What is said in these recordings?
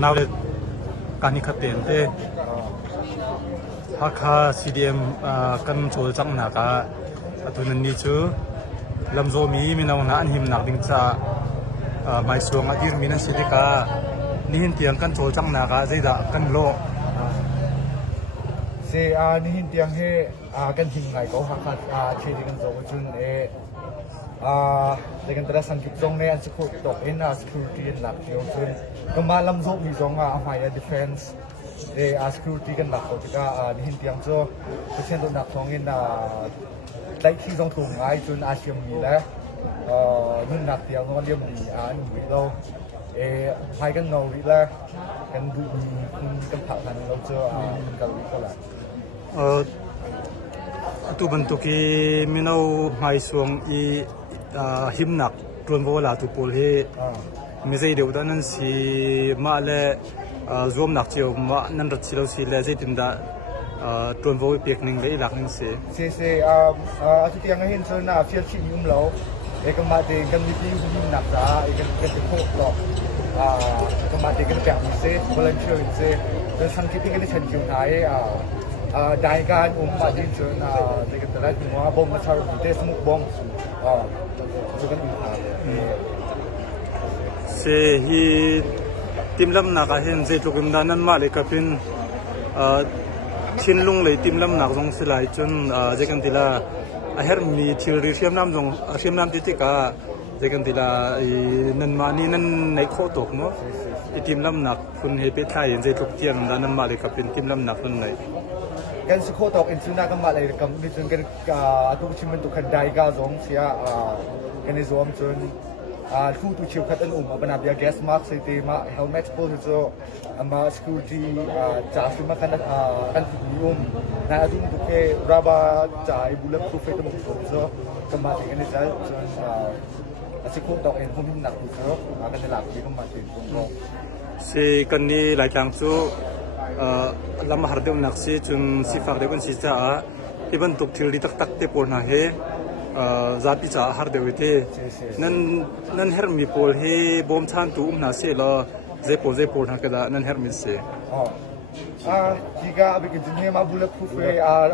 nào để cái này khát tiền thế hakha CDM kan chol chang na ka atunan ni chu lamzo mi minaw na anhim nak ding cha mai suang adir minan silika nihin tiang kan chol chang na ka zeida kan lo se nihin tiang he kan hing ngai ko hakha chedi kan zo chun đểกันแต่สังเกตตรงในอันสกุลตกเอ็นsecurity หลักเดียวจนก็มาลำโซมีสองหมาย defense security กันหลักก็นี่เห็นเตียงโจ้เช่นตัวหนักสองเอ็นได้ที่สองถุงไอ้จนอาเซียนมีแล้วนุ่นหนักเตียงก็เรียมมีหนึ่งวิเราให้กันเงาวิแล้วกันดูมีกันผ่าทันเราเจอกันวิก็แหละtu bentuki minau mai suang I himnak tuan bola tu pol he mezei deu da nan si ma le zom nak chiu ma nan rat chilo si le zai tin da tuan bo pek ning le lak ning se atu tiang hin so na fiel chi yum lo ka ma de kan mi pi hum nak da kan ko lo ka ma de kan pek mi se volunteer se the san ki kan chen chiu nai đạiการมาดินเชิญในกันแต่ละทีว่าบอมมาชาร์จเดสมุกบอมจะกันอยู่ครับเซฮีทีมลำหนักเห็นเซตุกิมดานันมาเลยกับเป็นชินลุงเลยทีมลำหนักตรงสลายจนจะกันทีละเฮร์มีทิลรีเทียมน้ำตรงเทียมน้ำติดติกาจะกันทีละนันมานี่นั่นในโคตกเนาะทีมลำหนักคุณเฮเปไทยเซตุกเทียมดานันมาเลยกับเป็นทีมลำหนักนั่นเลยกันสุโขทัยอินซูน่าก็มาเลยกับมิจุนกันทุกชิมันตุกันได้ก็สองเสียกันในส่วนจนทูตุชิวขัดอันบันอาบยาแก๊สมาร์คสิตีมาเฮลเมตโพสโซมาสกูตี้จ่าสุมากันกันที่ยุ่มนายอดุลตุเครับบาจ่ายบุลเลตพรูฟเฟตมุกโซก็มาถึงกันในใจจนสุโขทัยเองผมหนักอยู่ครับกันในหลักที่ก็มาถึงตรงนี้สิกันนี่หลายครั้งสู้ลำหาร์เดิมนักสิจนสิฝากเด็กคนสิจ้าที่บรรทุกที่รีตักตักเตปนนะเฮจัดที่จ้าหาร์เดิมเทนั่นเฮร์มีโพลเฮบอมชันตูน่าเสียละเจโพลนักกระดานั่นเฮร์มีเสียที่ก็ไปกินจนเนี่ยมาบุลเลตพรูฟ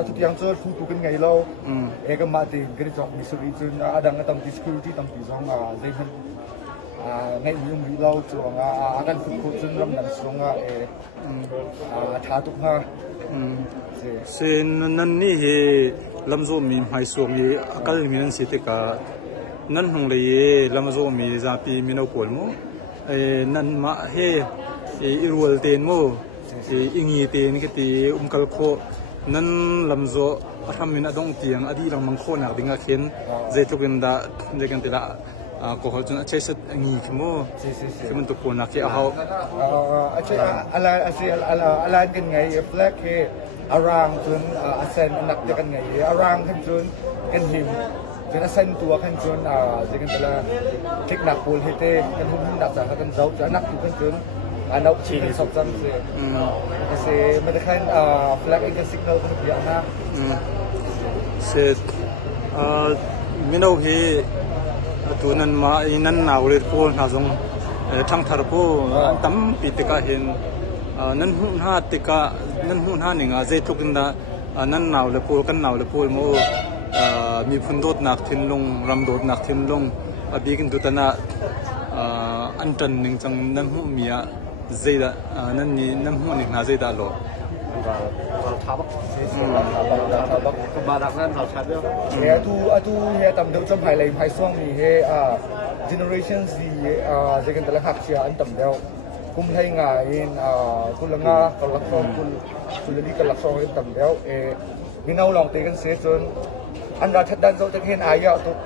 ทุกอย่างเจอทุกกันไงเราก็มาถึงกันจอกมิสซูริจนดังก็ต้องดิสคิวที่ต้องที่สองเด็กในยุคนี้เราจวงกันฝึกจนรำดับสงท้าทุกฮะเซนนั่นนี่เฮลำโซมีไฮสวงยี่กัลมีนั่นสิติกานั่นหงเลยลำโซมีจาปีมีนเอาปวดมั้งนั่นมาเฮอิรัวเตนมั้งอิงยีเตนก็ตีกัลโคนั่นลำโซทำมีน่าต้องเตียงอดีตเรามังโคนักดิ่งเข็นเจตุกันดาเจกันติละก็เขาจนใช้สัตงี้ขึ้นมั้งคือมันตัวปนนักที่เขาอะไรกันไงแฟลกเฮอารางจนเซนนักจะกันไงอารางขั้นจนกันหิมจนเซนตัวขั้นจนจะกันแต่ละเทคนิคปูลเฮเต้กันหุ่นดับจากกันเจ้าจะนักอยู่ขั้นจนนักชีนสอบจังเสียไม่ได้ขั้นแฟลกเองก็สัญญาณกันเยอะนะเสร็จมิโนเฮตัวนั้นมาอินันนาวเลยพูดน่าสงทั้งทาร์พูตั้มปิดก็เห็นนั่นหุ่นห้าติกานั่นหุ่นห้าหนึ่งเจตุกันดานั่นนาวเลยพูดกันนาวเลยพูดมั่วมีพุ่นโดดนักทิ้งลงรำโดดนักทิ้งลงบีกันตัวนั้นอันจันหนึ่งจังนั่นหุ่นมีเจดนั่นนี่นั่นหุ่นหนึ่งน่าเจดาโลท้าบักมาดักนั่นเราชัดเรื่องเฮียทูเฮียตำเดิมจำภายเลยภายส่วงนี้เฮียgenerations ดีจะกันแต่ละหักเชียอันตำเดียวกุมไทยงานกุลงากับลักษณ์กุลดีกับลักษณ์ตำเดียวมีเงาลองตีกันเสียจนอันราชัดดันโซจะเห็นอายะตุก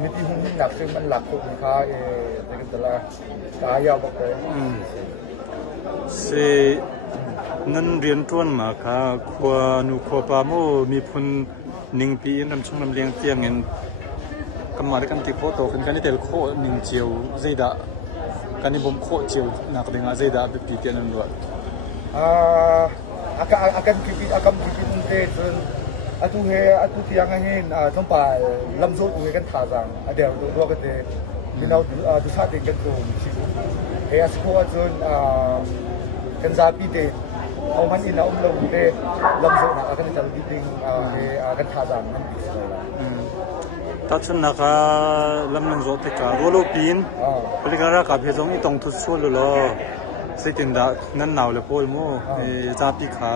มีที่หุ่นหนักซึ่งมันหลักตุกมีค่าจะกันแต่ละอายะบอกเลยนั่นเรียนต้นมาค่ะขวานุขวาปาโมมีพุนนิ่งปีนำช่วงลำเลียงเตียงเงินกำมาได้กันติโคโตเป็นการที่เตลโคนิ่งเจียวเจดาการที่บ่มโคเจียวนักเรียนเจดาเป็นปีเตียนนั่นด้วยakan kipit mungkin atu tiang angin sampai lamso tu kan thazang ada dua kete Minau du sa din kan ko chi he as ko chun kan za pi de au man in om lo de lam zo na kan chal bi ding he kan tha jang man bi sa la ตัดชนะก็ลำนังโจติการวัวลูปีนบริการกับเฮจงอีตรงทุดส่วนเลยสิตินดานั่นหนาวเลยพูดมั่วจ้าปีขา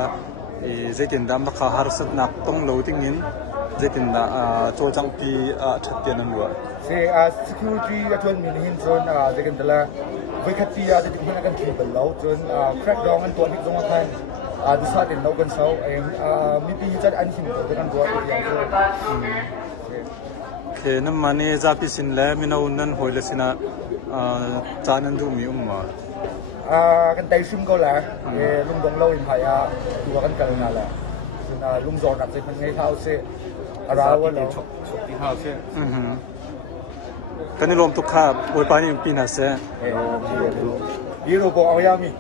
สิตินดามาขาหารสัตว์หนักต้องเหลวทิ้งยินสิตินดาโจจังปีชัดเจนนั่นด้วย se security atun min hin chun de kan dala vai khati de kan kan thi bal lo chun crack down an tuan hi dong kan du sa din lo kan sau em mi pi chat an him ko kan tuan ti yang so เคนั่นมันนี่จ้าพิสินแล้วมีนาอุนนั่นหอยเลสินะจานันดูมีมา kan tai sim ko la lung dong lo in phaya tu kan kal na la chun lung zon at se kan ngai thau se ara wa lo chok ti hau se กันนี่รวมทุกข้าบวยปานี่ปีนัสเซ่ Biro ko ang yami.